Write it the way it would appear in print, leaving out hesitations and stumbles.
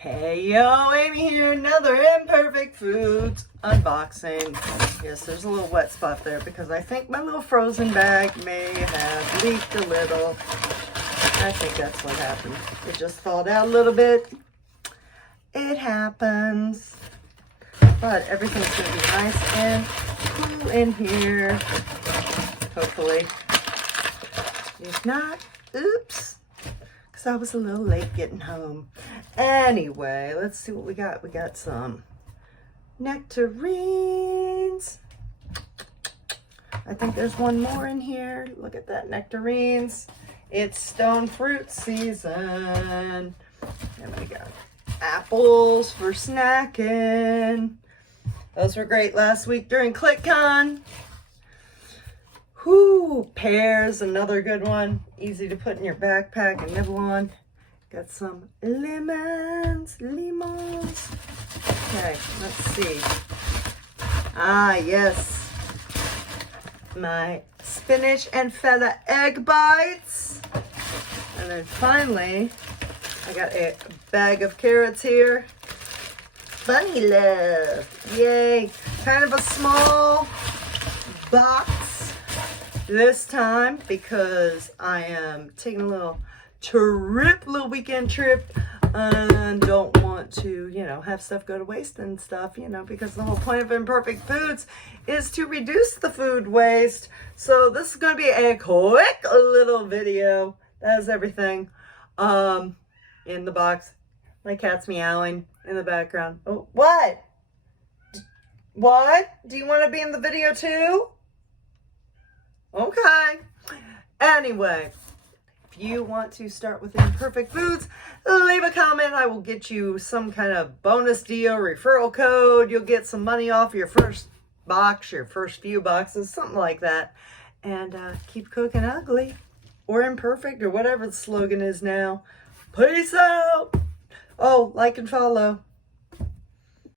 Hey yo, Amy here, another Imperfect Foods unboxing. Yes, there's a little wet spot there because I think my little frozen bag may have leaked a little. I think that's what happened. It just thawed out a little bit. It happens. But everything's going to be nice and cool in here. Hopefully. If not, oops. Because I was a little late getting home. Anyway, let's see what we got. We got some nectarines. I think there's one more in here. Look at that, nectarines. It's stone fruit season. And we got apples for snacking. Those were great last week during ClickCon. Whoo, pears, another good one. Easy to put in your backpack and nibble on. Got some lemons. Okay, let's see. Ah, yes. My spinach and feta egg bites. And then finally, I got a bag of carrots here. Bunny love. Yay. Kind of a small box this time because I am taking a little weekend trip, and don't want to, have stuff go to waste and stuff, because the whole point of Imperfect Foods is to reduce the food waste. So this is going to be a quick little video. That is everything in the box. My cat's meowing in the background. Oh, what? What? Do you want to be in the video too? Okay. Anyway, if you want to start with Imperfect Foods, leave a comment. I will get you some kind of bonus deal, referral code. You'll get some money off your first box, your first few boxes, something like that. And keep cooking ugly or imperfect or whatever the slogan is now. Peace out. Oh, like and follow.